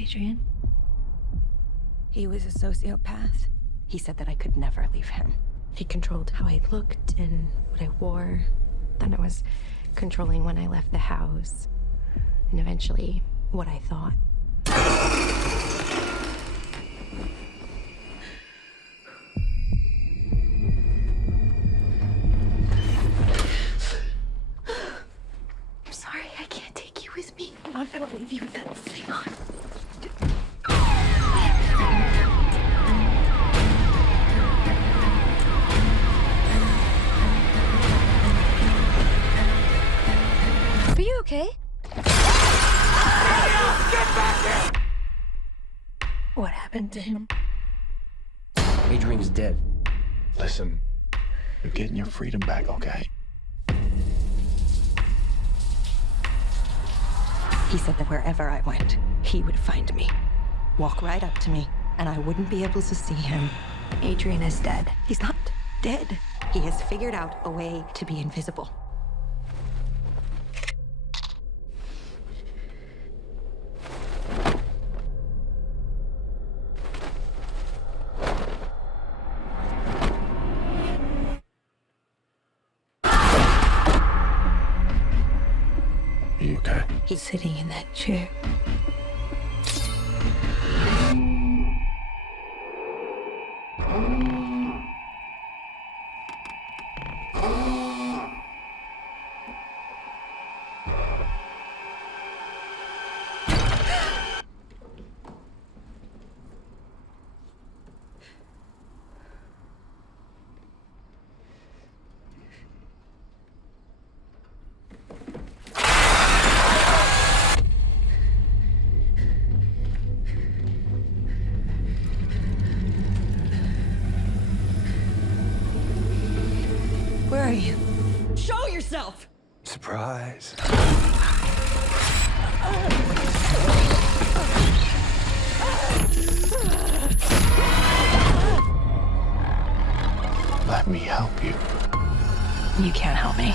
Adrian? He was a sociopath. He said that I could never leave him. He controlled how I looked and what I wore. Then it was controlling when I left the house. And eventually, what I thought. I'm sorry, I can't take you with me. I'm not gonna leave you with that thing on. Are you okay? Get back here! What happened to him? Adrian's dead. Listen, you're getting your freedom back, okay? He said that wherever I went, he would find me. Walk right up to me, and I wouldn't be able to see him. Adrian is dead. He's not dead. He has figured out a way to be invisible. Are you okay? He's sitting in that chair. Where are you? Show yourself! Surprise. Let me help you. You can't help me.